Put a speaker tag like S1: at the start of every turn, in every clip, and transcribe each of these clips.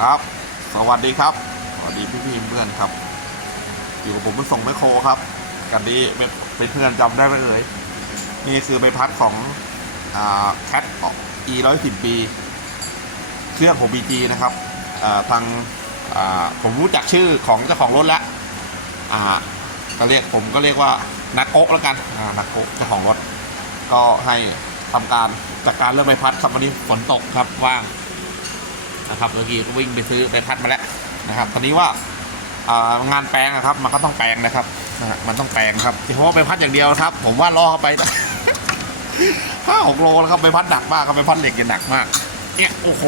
S1: ครับ สวัสดีครับ สวัสดีพี่พี่เพื่อนครับ อยู่กับผมบุญส่งแมคโครครับ กันนี้เป็นเพื่อนจำได้ไหมเอ่ย นี่คือใบพัดของแคท e ร้อยสิบปี เครื่องของ BG นะครับอ่าทางอ่าผมรู้จักชื่อของเจ้าของรถแล้วอ่าก็เรียกผมก็เรียกว่านักโกะแล้วกันอ่านักโกะเจ้าของรถ ก็ให้ทำการจัดการเรื่องใบพัดครับวันนี้ฝนตกครับว่าง นะครับเมื่อกี้ก็วิ่งไปซื้อใบพัดมาแล้วนะครับ ตอนนี้ว่างานแปลงนะครับ มันก็ต้องแปลงนะครับนะฮะมันต้องแปลงครับเฉพาะใบพัดอย่างเดียวครับ ผมว่าล่อเข้าไปห้าหกโลแล้วครับใบพัดหนักมากครับใบพัดเหล็กเนี่ยหนักมากเนี่ยโอ้โห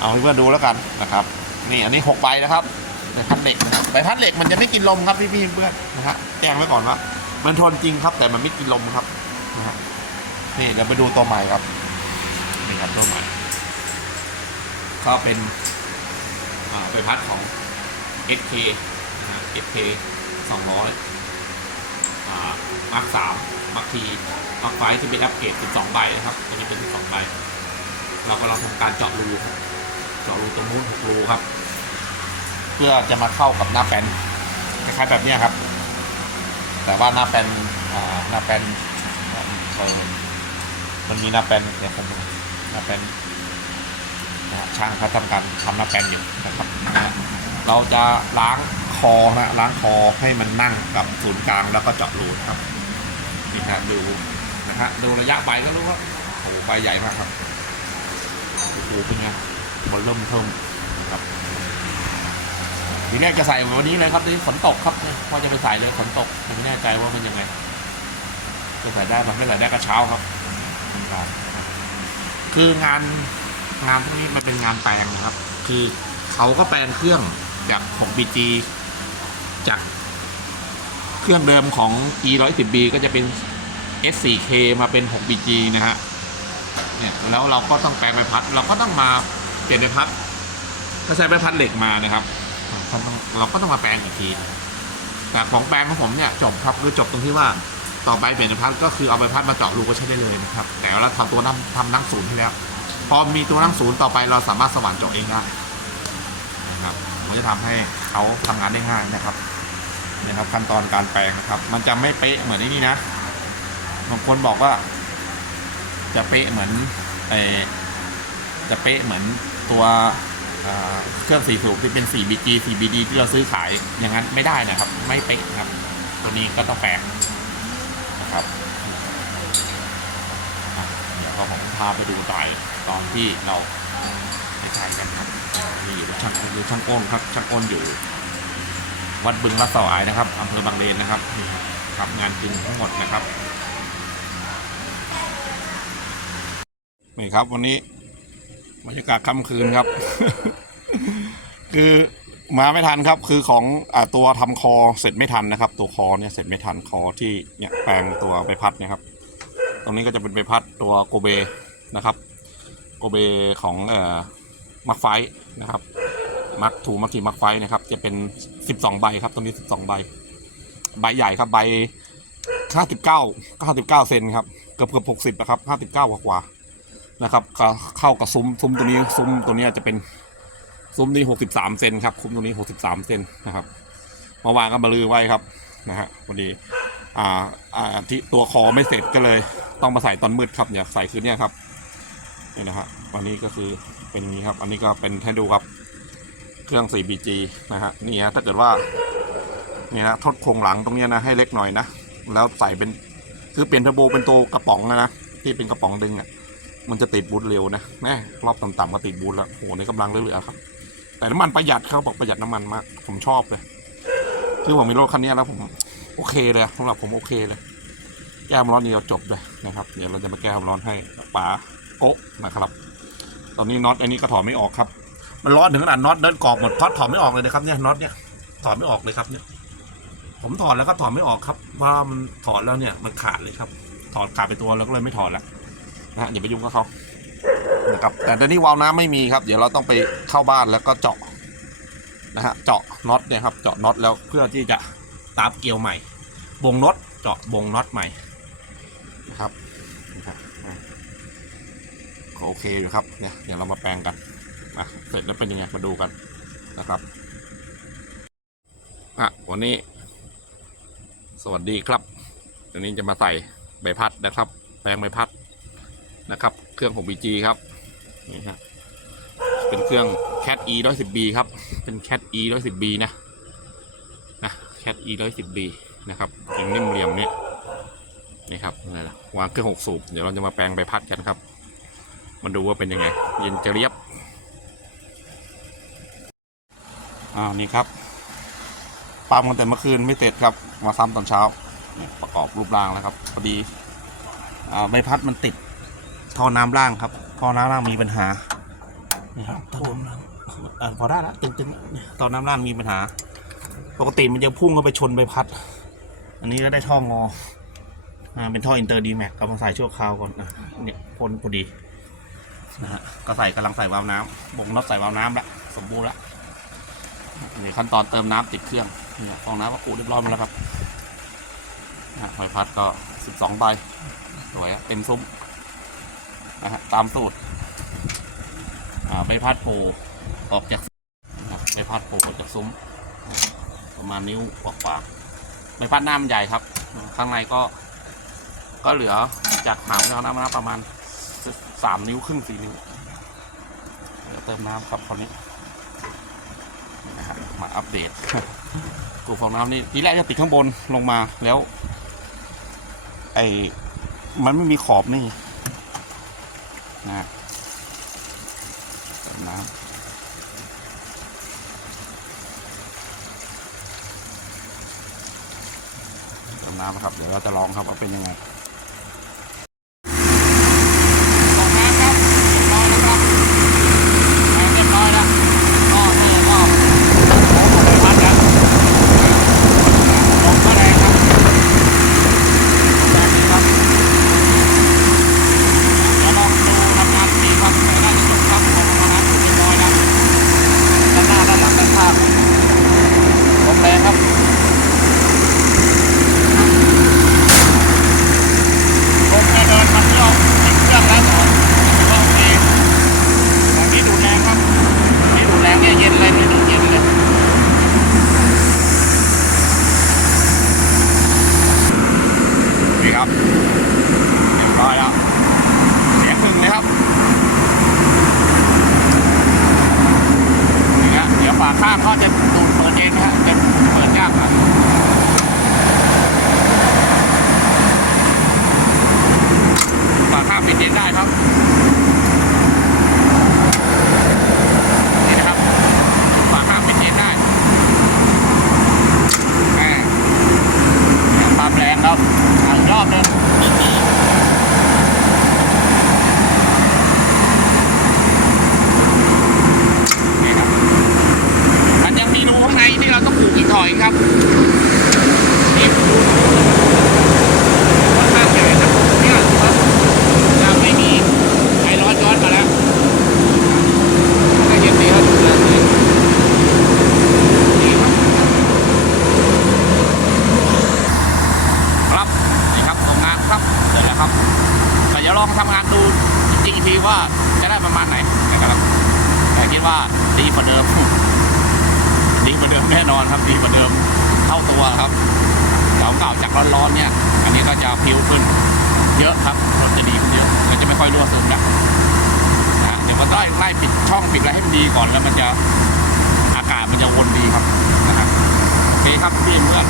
S1: เอาให้เพื่อนดูแล้วกันนะครับ นี่อันนี้หกใบนะครับใบพัดเหล็กนะครับใบพัดเหล็กมันจะไม่กินลมครับพี่พี่เพื่อนนะฮะแจ้งไว้ก่อนว่ามันทนจริงครับ แต่มันไม่กินลมครับนะฮะนี่เดี๋ยวไปดูตัวใหม่ครับนี่ครับตัวใหม่ ก็เป็นใบพัดของ SK นะฮะ SK 200อ่ามาร์ค3มาร์คทีมาร์คไฟที่เป็นอัปเกรด12ใบนะครับตัวนี้เป็น12ใบเรากำลังทำการเจาะรูเจาะรูตรงนู้น6รูครับ เพื่อจะมาเข้ากับหน้าแปนคล้ายๆแบบนี้ครับ แต่ว่าหน้าแปนอ่าหน้าแปนเอ่อมันมีหน้าแปนเดี๋ยวผมหน้าแปน นะช่างเขาทำการทำหน้าแปลนอยู่นะครับนะเราจะล้างคอนะล้างคอให้มันนั่งกับศูนย์กลางแล้วก็เจาะรูนะครับนี่ฮะดูนะฮะดูระยะใบก็รู้ว่าโอ้โหใบใหญ่มากครับโอ้โหเป็นไงบอลเริ่มเทิมนะครับทีแรกจะใส่วันนี้เลยครับที่ฝนตกครับเนี่ยพอจะไปใส่เลยฝนตกไม่แน่ใจว่ามันยังไงจะใส่ได้มันไม่ใส่ได้ก็เช้าครับคืองาน งานพวกนี้มันเป็นงานแปลงนะครับ คือเขาก็แปลงเครื่องจากของ BG จากเครื่องเดิมของ e 1 1 0 b ก็จะเป็น S4K มาเป็น 6BG นะฮะ เนี่ยแล้วเราก็ต้องแปลงใบพัด เราก็ต้องมาเปลี่ยนใบพัด ก็ใช้ใบพัดเหล็กมานะครับ เราก็ต้องมาแปลงอีกทีแต่ของแปลงของผมเนี่ยจบครับคือจบตรงที่ว่าต่อไปเปลี่ยนใบพัดก็คือเอาใบพัดมาเจาะรูก็ใช้ได้เลยนะครับ แต่เราทำตัวน้ำทำนั่งศูนย์ให้แล้ว พอมีตัวนั่งศูนย์ต่อไปเราสามารถสว่านเจาะเองได้นะครับมันจะทำให้เขาทำงานได้ง่ายนะครับนะครับ ขั้นตอนการแปลงนะครับ มันจะไม่เป๊ะเหมือนนี่นะบางคนบอกว่า จะเป๊ะเหมือนเอจะเป๊ะเหมือนตัวเครื่องสีสูบที่เป็น 4BG 4BD ที่เราซื้อขายอย่างนั้นไม่ได้นะครับ ไม่เป๊ะครับ ตัวนี้ก็ต้องแปลงนะครับ ก็ผมพาไปดูไตตอนที่เราไปใช้กันครับนี่อยู่ช่างอยู่ช่างอ้นครับช่างอ้นอยู่ วัดบึงรัดเสายนะครับอำเภอบางเลนนะครับนี่ครับทำงานจริงทั้งหมดนะครับนี่ครับวันนี้บรรยากาศค่ำคืนครับ คือมาไม่ทันครับ คือของอตัวทำคอเสร็จไม่ทันนะครับ ตัวคอเนี่ยเสร็จไม่ทันคอที่เนี่ยแปลงตัวใบพัดเนะครับ ตรงนี้ก็จะเป็นใบพัดตัวโกเบนะครับ โกเบของเอ่อมักไฟนะครับมักถูมักทีมักไฟนะครับ จะเป็น 12 ใบครับตรงนี้ 12 ใบ ใบใหญ่ครับใบ59 99เซนครับเกือบเกือบ60นะครับ59กว่ากว่านะครับเข้ากับซุ้มซุ้มตัวนี้ซุ้มตัวนี้จะเป็นซุ้มนี้ 63เซนครับซุ้มตัวนี้ 63เซนนะครับมื่อวานก็มาลือไว้ครับนะฮะพอดีอ่าอ่าที่ตัวคอไม่เสร็จก็เลย ต้องมาใส่ตอนมืดครับเนี่ยใส่คืนเนี่ยครับนี่นะฮะวันนี้ก็คือเป็นนี้ครับ อันนี้ก็เป็นให้ดูครับ เครื่อง 4BG นะฮะนี่ฮะถ้าเกิดว่านี่นะทดโครงหลังตรงเนี้ยนะให้เล็กหน่อยนะแล้วใส่เป็นคือเปลี่ยนเทอร์โบเป็นตัวกระป๋องนะนะที่เป็นกระป๋องดึงอะมันจะติดบูทเร็วนะแม่รอบต่ำๆก็ติดบูทแล้วโหในกำลังเหลือๆครับ แต่น้ำมันประหยัดเขาบอกประหยัดน้ำมันมาก ผมชอบเลย คือผมมีรถคันนี้แล้วผมโอเคเลยสำหรับผมโอเคเลย แก้ความร้อนนี้เราจบเลยนะครับ เดี๋ยวเราจะมาแก้ความร้อนให้ป๋าโกะนะครับ ตอนนี้น็อตอันนี้ก็ถอดไม่ออกครับ มันร้อนถึงขนาดน็อตเดินกรอบหมดทอดถอดไม่ออกเลยนะครับเนี่ยน็อตเนี่ยถอดไม่ออกเลยครับเนี่ย ผมถอดแล้วก็ถอดไม่ออกครับว่ามันถอดแล้วเนี่ยมันขาดเลยครับ ถอดขาดไปตัวแล้วก็เลยไม่ถอดแล้วนะฮะอย่าไปยุ่งกับเขานะครับแต่ตอนนี้วาล์วน้ำไม่มีครับ เดี๋ยวเราต้องไปเข้าบ้านแล้วก็เจาะนะฮะเจาะน็อตเนี่ยครับเจาะน็อตแล้วเพื่อที่จะตาบเกลียวใหม่ บงน็อตเจาะบงน็อตใหม่นะครับนะครับอะก็ โอเคอยู่ครับเนี่ยเดี๋ยวเรามาแปลงกันอะเสร็จแล้วเป็นยังไงมาดูกันนะครับอะวันนี้ สวัสดีครับวันนี้จะมาใส่ใบพัดนะครับ แปลงใบพัดนะครับ เครื่องของ BG ครับนี่ฮะเป็นเครื่อง Cat E 110B ครับ เป็น Cat E 110B นะนะ Cat E 110B นะครับเก่งนิ่มเหลี่ยมเนี่ยนี่ครับนี่แหละวางเครื่องหกสูบเดี๋ยวเราจะมาแปลงใบพัดกันครับ มาดูว่าเป็นยังไง เย็นจะเรียบอ้าวนี่ครับปั๊มกันแต่เมื่อคืนไม่เสร็จครับ มาซ้ำตอนเช้าเนี่ยประกอบรูปร่างแล้วครับพอดีอ่าใบพัดมันติดท่อน้ำล่างครับท่อน้ำล่างมีปัญหานี่ครับท่อน้ำล่างอ่าพอได้แล้วตึงๆเนี่ยท่อน้ำล่างมีปัญหา ปกติมันจะพุ่งเข้าไปชนใบพัด อันนี้ก็ได้ท่องออ่าเป็นท่ออินเตอร์ดีแม็กเอามาใส่ชั่วคราวก่อนนะเนี่ยพ่นพอดี นะฮะก็ใส่กำลังใส่วาล์วน้ำบ่งน็อตใส่วาล์วน้ำละสมบูรณ์ละนี่ขั้นตอนเติมน้ำติดเครื่องเนี่ยฟองน้ำก็ปูเรียบร้อยหมาแล้วครับนะฮะหอยพัดก็สิบสองใบสวยเต็มซุ้มนะฮะตามสูตรอ่าใบพัดโผล่ออกจากนะครับใบพัดโผล่ออกจากซุ้ม ประมาณนิ้วกว่าๆใบพัดหน้ามันใหญ่ครับ ข้างในก็ ก็เหลือจากหางแล้วน้ำประมาณ สามนิ้วครึ่งสี่นิ้วเดี๋ยวเติมน้ำครับคราวนี้นี่นะฮะมาอัปเดตกูฟองน้ำนี่ทีแรกจะติดข้างบนลงมาแล้ว ไอ้มันไม่มีขอบนี่นะฮะเติมน้ำเติมน้ำนะครับ เดี๋ยวเราจะลองครับว่าเป็นยังไง ว่าเดิม ดีกว่าเดิมแน่นอนครับดีกว่าเดิมเท่าตัวครับเก่าเก่าจากร้อนๆเนี่ย อันนี้ก็จะพิวขึ้น เยอะครับรถจะดีขึ้นเยอะแล้วจะไม่ค่อยรั่วซึมนะนะเดี๋ยวมันไล่ไล่ปิดช่องปิดอะไรให้มันดีก่อนแล้วมันจะอากาศมันจะวนดีครับนะครับโอเคครับพี่เมื่อน